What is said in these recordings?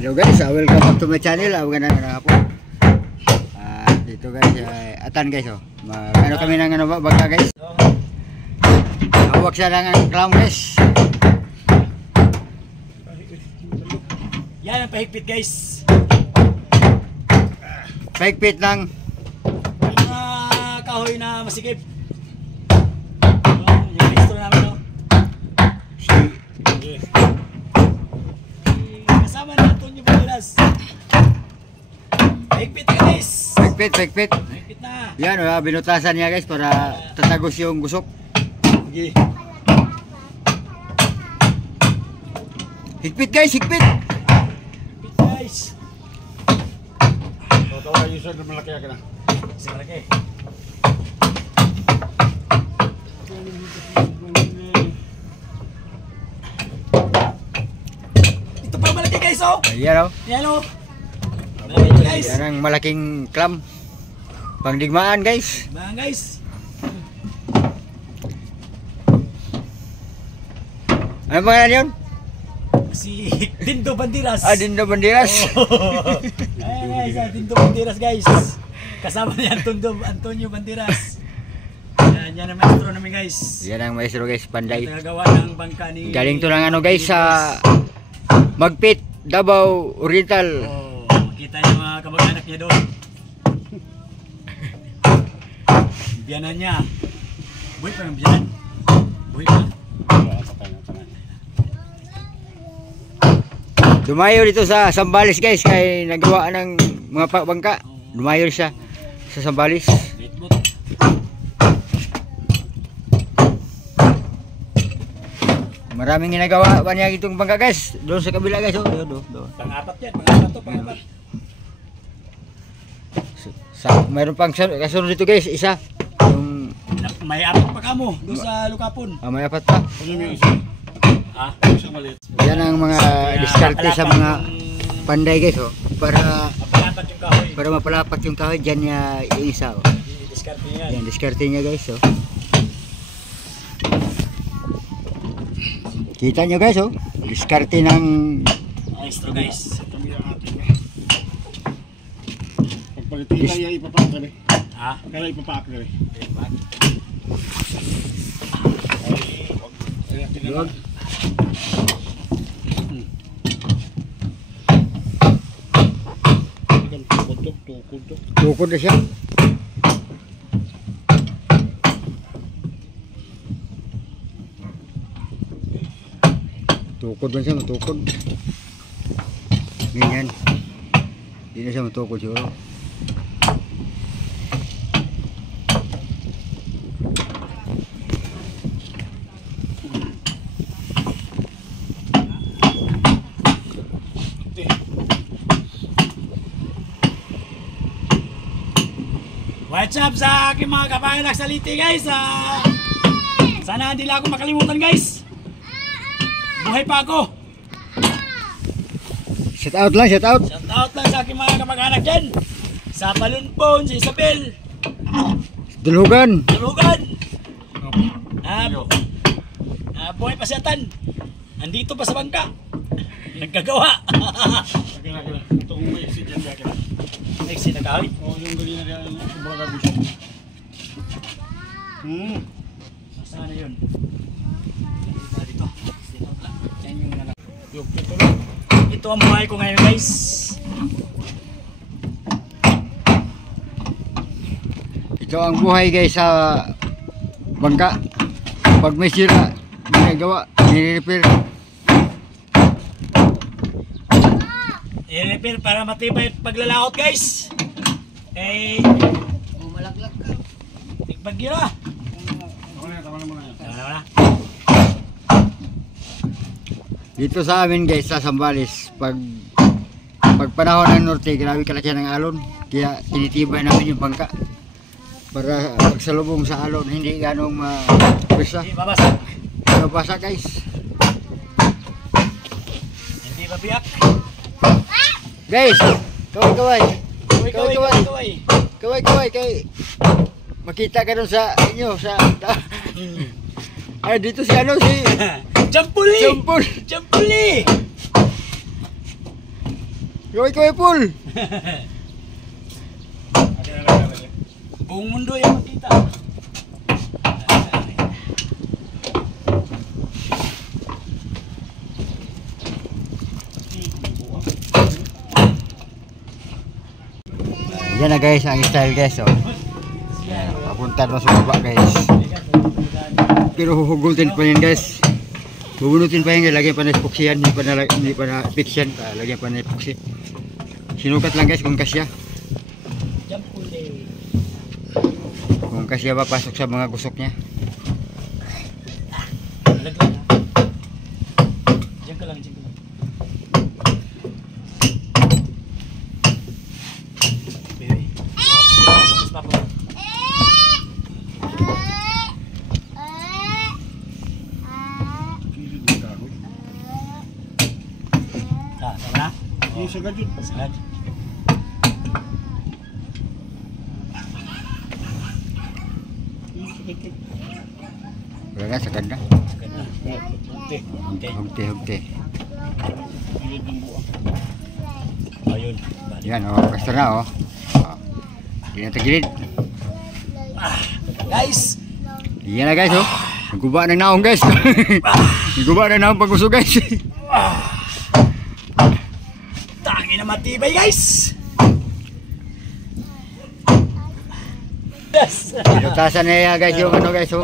Hello guys, welcome back to my channel. Magandang hapon. Dito guys, atan guys oh. Ano kami ng bangka guys. Hawak siya ng clam guys. Yan ang pahigpit guys. Pahigpit ng mga kahoy na masikip. Yung pistol namin no. Kasama na ito yung pagkiras. Pahigpit guys. Pahigpit na. Yan binutasan niya guys para tatagos yung gusok. Okay. Higpit guys, higpit. Guys. Tawa yung sa malaki ka na. Sa malaki. Ito pa malaki guys oh. Ayan oh. Yan oh. Malaki guys. Yan ang malaking clam. Pangdigmaan guys. Bang guys. Ano pangalan yun? Si Dindo Bandiras. Dindo Bandiras. Ayan guys, Dindo Bandiras guys. Kasama niya Antonio Bandiras. Yan ang maestro namin guys. Yan ang maestro guys, panday. Nagagawa ng bangka ni... Galing to ng ano guys sa Magpit, Davao Oriental. Oh, makita niyo mga kamag-anak niya doon. Biyanan niya. Buhay pa yung biyanan. Buhay pa. Dumayo dito sa Sambales guys, kay nagawa ng mga bangka. Dumayo siya sa Sambales. Maraming ginagawa pa niya itong bangka guys. Doon sa kabila guys. Doon. Pang-apat yan, pang-apat to, pang-apat. Mayroon pang kasunod dito guys, isa. Yung... May apat pa kamo doon sa Lukapon. may apat pa. Ano yung isa? Isang maliit. Yan ang mga diskarte sa mga panday guys oh. Para mapalapat yung kahoy. Para mapalapat yung kahoy, dyan niya yung isa oh. Diskarte niya. Yan, diskarte niya guys oh. Kita nyo guys oh. Diskarte ng Maestro guys. Pagpalitin tayo ipapak ka rin. Ha? Kaya ipapak ka rin. Luwag. Tukod na siya. Tukod lang siya, matukod. Ganyan. Hindi na siya matukod siguro. What's up sa aking mga kabayan nagsaliti guys. Sana hindi lang ako makalimutan guys. Buhay pa ako. Shout out lang, shout out. Shout out lang sa aking mga kamag-anak dyan. Sa Palunpon, si Isabel. Dulhugan. Dulugan. Buhay pa si Atan. Andito pa sa bangka. Nagkagawa. Itong may exit yan kaya kaya. Exit na kahoy. O yung gali na rin yung baga gusto. Saan na yun? Dito. Yan yung nalang. Ito ang buhay ko ngayon guys. Ito ang buhay guys sa bangka. Pag may sira, ginagawa, nire-repair. I-repair para matibay paglalaot guys. Malaglag ka. Tigbagyo na. Tama na muna yan. Tama na. Dito sa amin guys sa Sambales, pag panahon ng norte, grabe kalaki ng alon. Kaya tinitibay namin yung bangka para pagsalubong sa alon, hindi ganong mapisa. Hindi babasa. Mabasa guys. Hindi mabiyak. Guys, kaway. Kaway. Kay makita ka dun sa inyo sa ay dito si ano si Jampuli! Jampul. Jampuli! Kaway Paul. Akin na lagay. Buong mundo yung makita. Yan na guys, ang style guys. Oh. Yan, papunta na sa baba guys. Pero huhugutin pa yan guys. Bubunutin pa yan guys, lagyan pa na epoxy yan. Hindi pa na fix yan. Lagyan pa na epoxy. Sinukat lang guys kung kasya. Kung kasya ba pasok sa mga gusok niya. Diyan ka lang, diyan ka lang. Sama? Yung sagad yun. Sagad. Wala na, sagad na. Sagad na. Kunti. Hugti. Ilid ng buwang. Ayun. Yan, oh, basta na oh. Hindi na tagilid. Guys! Yan na guys oh. Naguba ng naong guys. Naguba ng naong pag-uso guys. Tangi na matibay guys! Yes! Inutasan na guys yung ano guys oh,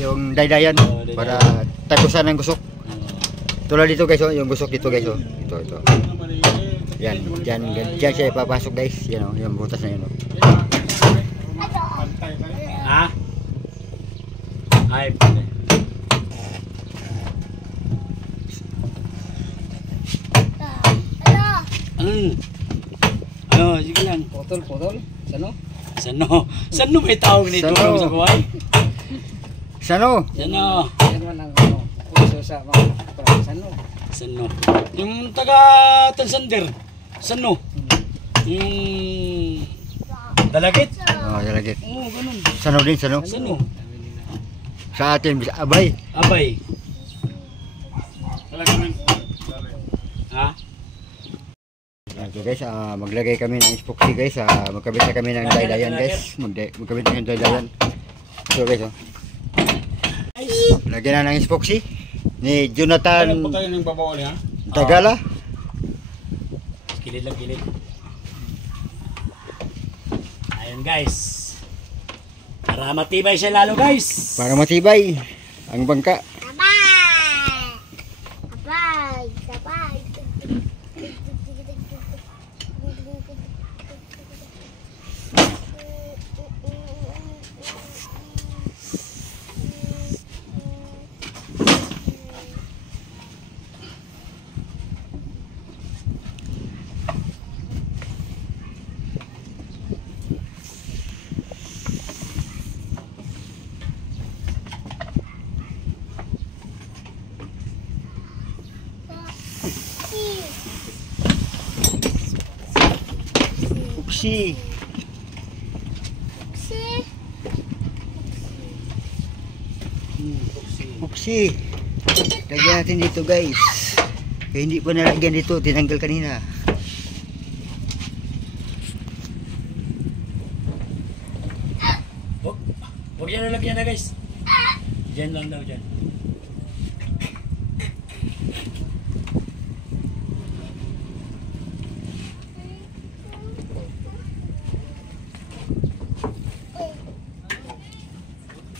yung daydayan para tagusan ng gusok. Tulad dito guys oh, yung gusok dito guys oh. Ito. Yan, diyan siya ipapasok guys. Yan oh, yung butas na yun oh. Ha? Ay, pwede. Ano, sige lang. Potol, sano? Sano may tawag nito Sano? sa kuway? Sano? Sano? Yan man ang puso sa mga sano. Sano? Yung taga Tansander. Sano? Yung dalagit? Oh, dalagit. Oo, ganun. Sano din, sano? Sano? Sa atin, abay. Abay. Talaga naman. Ha? So guys, maglagay kami ng epoxy guys. Magkabit na kami ng daydayan guys. Magkabit na ng daydayan. So guys, oh. Lagyan na ng epoxy ni Jonathan Ano pa tayo ng babaw niya? Tagala. Kilid lang, kilid. Ayun guys. Para matibay siya lalo guys. Para matibay ang bangka. Sabay. Epoxy. Epoxy. Lagyan natin dito guys. Kaya hindi pa nalagyan dito, tinanggal kanina. Huwag yan nalagyan na guys. Diyan lang daw dyan.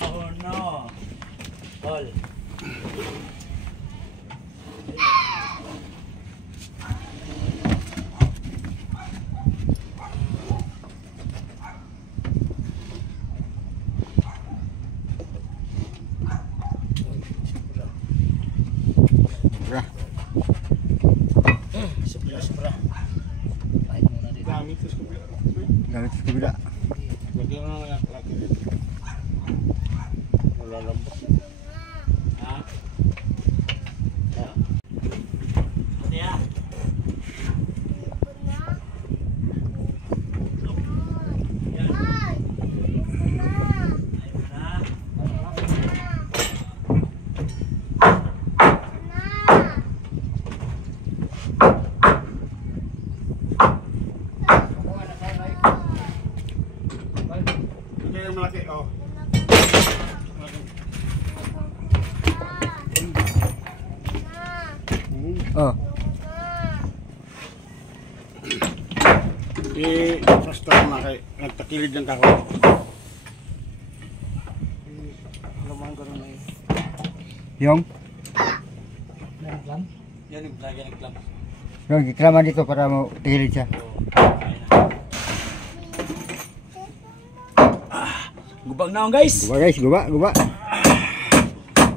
Oh no. Paul. Bra. Sobra. Gamit sa kubila. Gamit sa kabila. Lagyan na lang laki rin. Wala lambot. Ha? Ate ya. Yan. Ayun na. Oh. First time na kay nagtakilid ng kahoy. Lumayan ko rin na yun. Yung Yan yung lagi nag-clamp. yung ikraman dito para mo tigilid siya. Gubang na akong guys. Guba guys, guba, guba.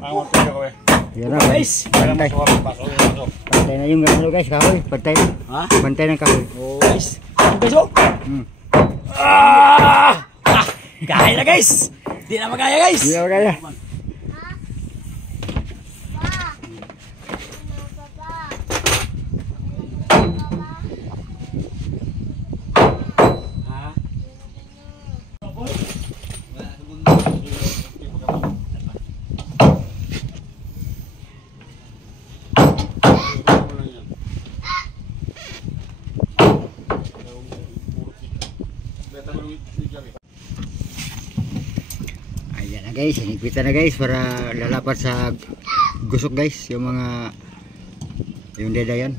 Ang mga pwede ko eh. Yan na, Guys. Kaya pantay. masukap ang pasok. Pasok. Pantay na yung ano guys, kahoy. Pantay na. Ha? Pantay ng kahoy. Oh, guys. Ano guys oh? Hmm. Kaya na guys. Di na magaya guys. Hindi na kaya. Ha? Ayan na guys, hinigpitan na guys para lalapat sa gusok guys. Yung mga yung deda yan.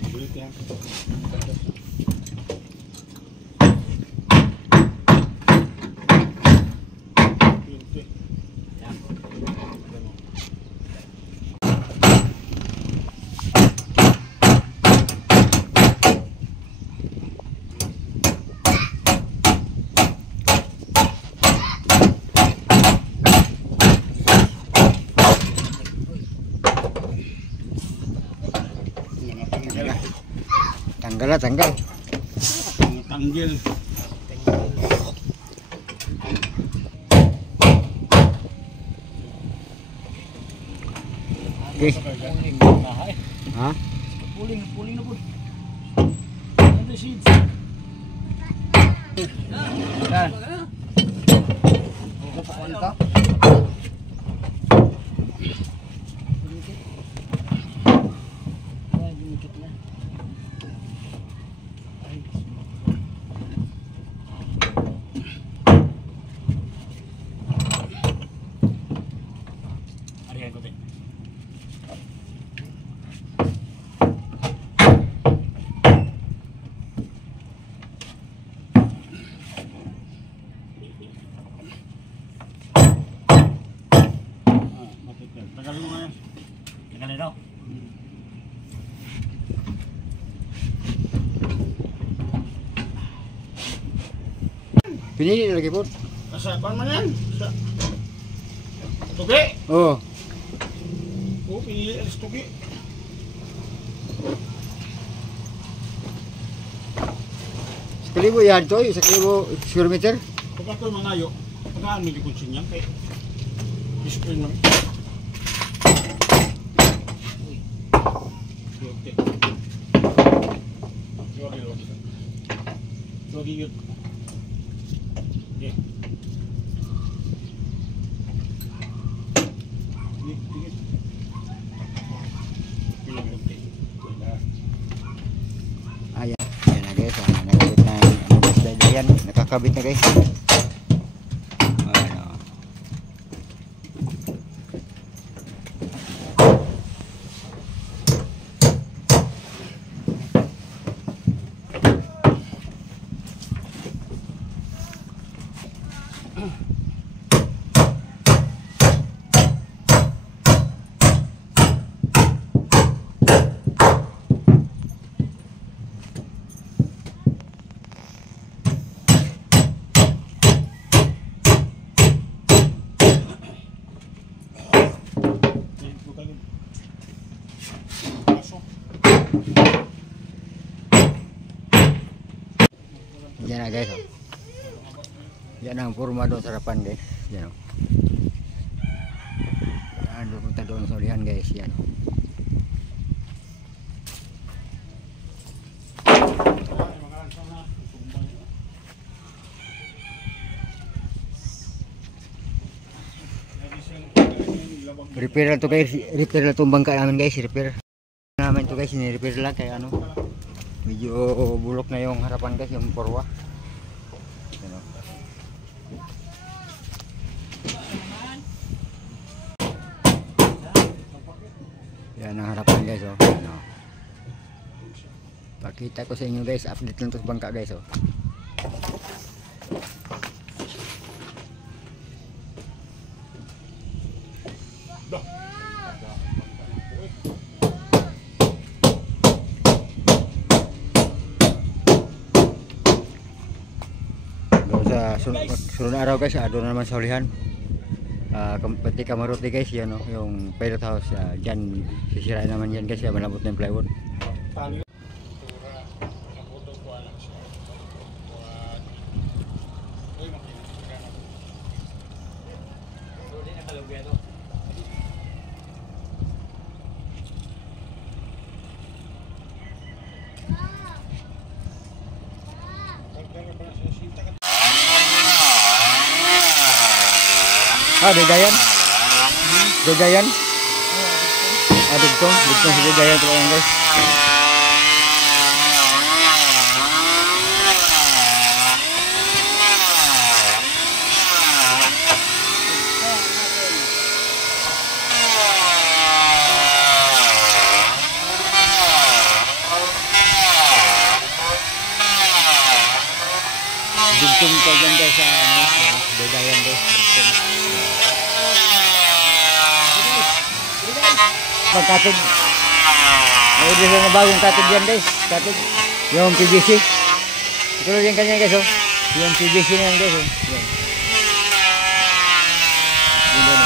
Tanggal lah, tanggal. Tanggil. Okay. Ha? Puling na po. Ano sheets? Yan. Ano ka? Arihan ko tayo. Tagalin mo ngayon. Tingnan nito. Pinili lagi po. Kasapan man yan. Sa... Tugi. Oh. Oo, pinili alis tugi. Sa kalibo yan to, sa kalibo square meter. Pagka ito mangayo, pagkaan may dikunsin yan kay discipline mo. Okay. Sorry yun. Okay. Ayan. Ayan na guys, nakakabit na ano guys, dahil yan, nakakabit na guys. Ayan, oh. Yan na guys, oh. Yan ang forma doon sa harapan guys. Yan, oh. Yan, pupunta doon sa ulihan guys. Yan, oh. Repair lang to guys, repair lang itong bangka namin guys, repair namin to guys, ni-repair lang kaya ano, medyo bulok na yung harapan guys, yung porwa. Ano. Yan ang harapan guys, oh. Ano. Pakita ko sa inyo guys, update lang to sa bangka guys oh. Sa sunod na araw guys, doon na naman sa hulihan. Pati Kamaruti guys, yan oh, yung pilot house, dyan sisirain naman yan guys, malambot na yung plywood. Degayan? Degayan? Dugtong si Degayan po yan guys. Dugtong po yan guys sa Degayan guys. Pagkatid, may ibig na bagong katid yan guys, katid, yung PVC, ito lang yung kanya guys oh, yung PVC na yan guys oh, yan. Yan.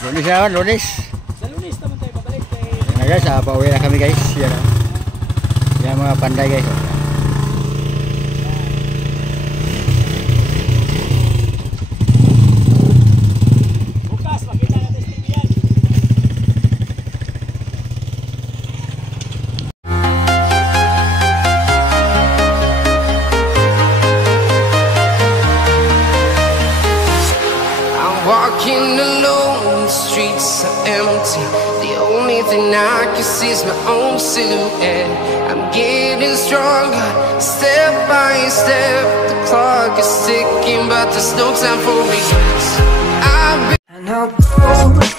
Lunes naman, Lunes. Sa Lunes naman tayo babalik kay... Yan guys, pauwi na kami guys. Yan, yan mga panday guys. Bukas, makita natin sa TV yan. I'm walking alone, the streets are empty. The only thing I can see is my own silhouette. I'm getting stronger, step by step. The clock is ticking, but there's no time for regrets. And I'll go